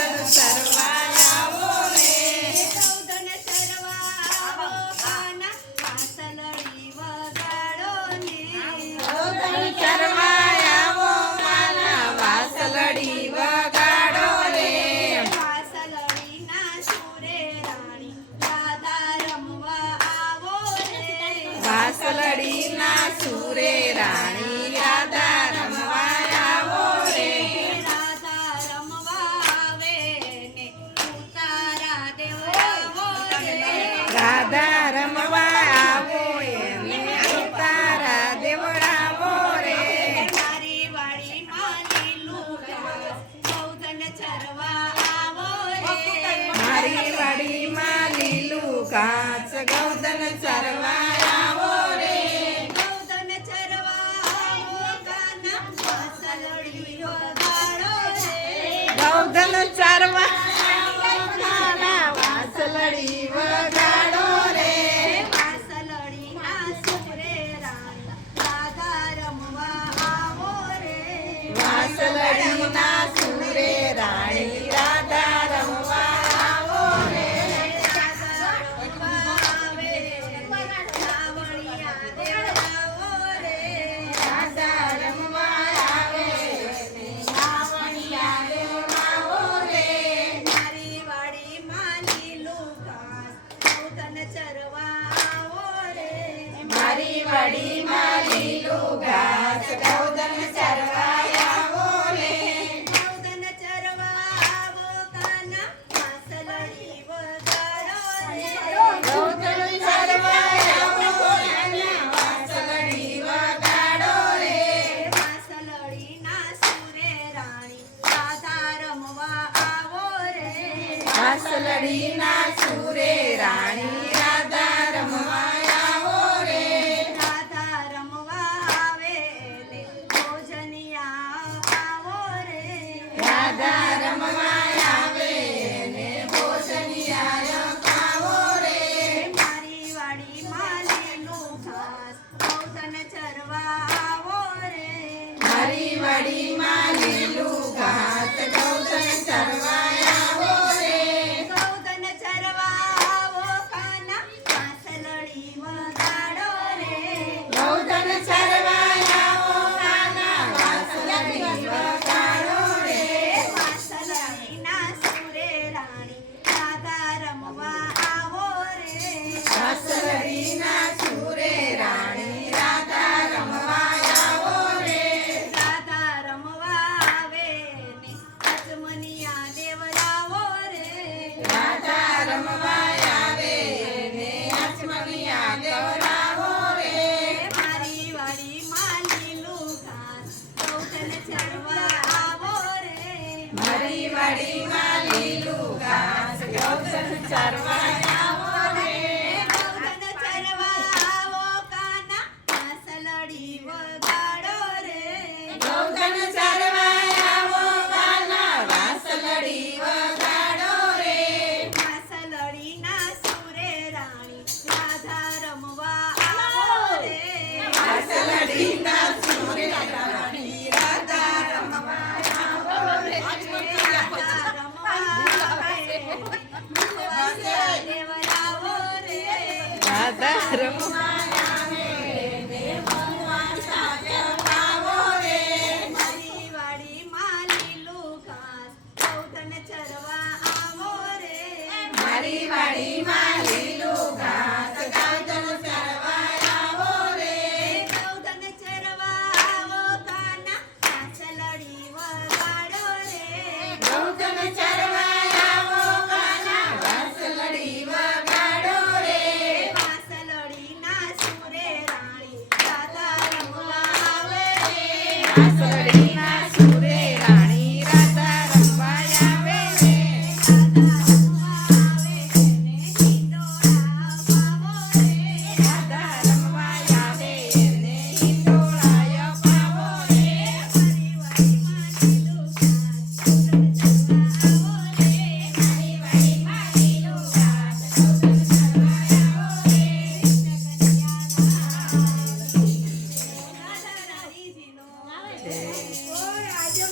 ગૌધન ચરવા આવો રે ગૌધન ચરવા આવો કાના વાસલડી વગાડો ને ગૌધન ચરવા આવો માના વાસલડી વગાડો રે વાસલડીના સુરે રાણી રાધા રમવા આવો રે વાસલડીના સુરે રાણી રાધા રમવા આવો રે રાધા રમવા આવે ને ઉતારા દેવો રે રાધા રમવા આવો એને ઉતારા દેવડાવો રે મારી વાડીમાં લીલું ઘાસ ગૌધન ચરવા આવો રે મારી વાડીમાં લીલું ઘાસ ગૌધન ચરવા આવો રે ગૌધન ચરવા આવો કાના વાસલડી વગાડો રે ગૌધન ચરવા આવો માના વાસલડી વગાડો રે વાસલડીના સુરે રાણી રાધા રમવા આવો રે વાસલડીના સુરે રાણી રાધા રમવા આવો રે રાધા રમવા આવે રાવણિયા દેવડાવો રે રાધા રમવા આવે ને લાવણિયા દેવડાવો રે મારી વાડીમાં લીલું ઘાસ ગૌધન ચરવા આવો રે મારી વાડીમાં લીલું ઘાસ ગૌધન ચરવા આવો રે ગૌધન ચરવા આવો કાના વાસલડી વગાડો રે ગૌધન ચરવા આવો નાના વાસલડી વગાડો રે વાસલડીના સુરે રાણી રાધા રમવા આવો રે વાસલડીના સુરે રાણી રાધા રમવા આવો રે રાધા રમવા આવે ને ભોજનિયા આવો રે રાધા રમવા આવે ને ભોજનિયા આવો રે મારી વાડીમાં લીલું ઘાસ ગૌધન ચરવા આવો રે મારી વાડીમાં લીલું ઘાસ ગૌધન ચરવા આવો રે ગૌધન ચરવા આવો કાના વાસલડી વગાડો રે ગૌધન ચરવા આવો નાના વાસલડી વગાડો રે વાસલડીના સુરે રાણી રાધા રમવા આવો રે વાસલડીના સુરે રાણી રાધા રમવા આવો રે રાધા રમવા આવે ને અજમનિયા દેવડાવો રે રાધા રમવા આવે ને અચમનિયા દેવડાવો રે મારી વાડીમાં લીલું ઘાસ ગૌધન ચરવા આવો રે મારી વાડીમાં લીલું ઘાસ ગૌધન ચરવા આવો રે ગૌધન ચરવા આવો કાના વાસલડી વગાડો રે ગૌધન ચરવા આવો કાના વાસલડી વગાડો રે વાસલડીના સુરે રાણી રાધા રમવા આવો રે વાસલડીના સુરે રાણી રાધા રમવા આવો રે રાધા રમવા આવે દેવડાવો રે રાધા રમવા આવે ને ભગવાન સાથે આવો રે મારી વાડીમાં લીલું ઘાસ ગૌધન ચરવા આવો રે મારી વાડીમાં લીલું ઘાસ ગૌધન ચરવા આવો રે ગૌધન ચરવા આવો કાના વાસલડી વગાડો રે ગૌધન ચરવા આવો કાના વાસલડી વગાડો રે વાસલડીના સુરે રાણી રાધા રમવા આવે રે વાસલડીના સુરે રાણી રાધા રમવા આવે રે રાધા રમવા આવે ને હિંડોળા પાવો રે રાધા રમવા આવે ને હિંડોળાય પાવો રે મારી વાડીમાં લીલું ઘાસ ગૌધન ચરવા આવો રે મારી વાડીમાં લીલું ઘાસ ગૌધન ચરવા આવો રે કૃષ્ણ કન્યાના રાધા રાણીજીનો જય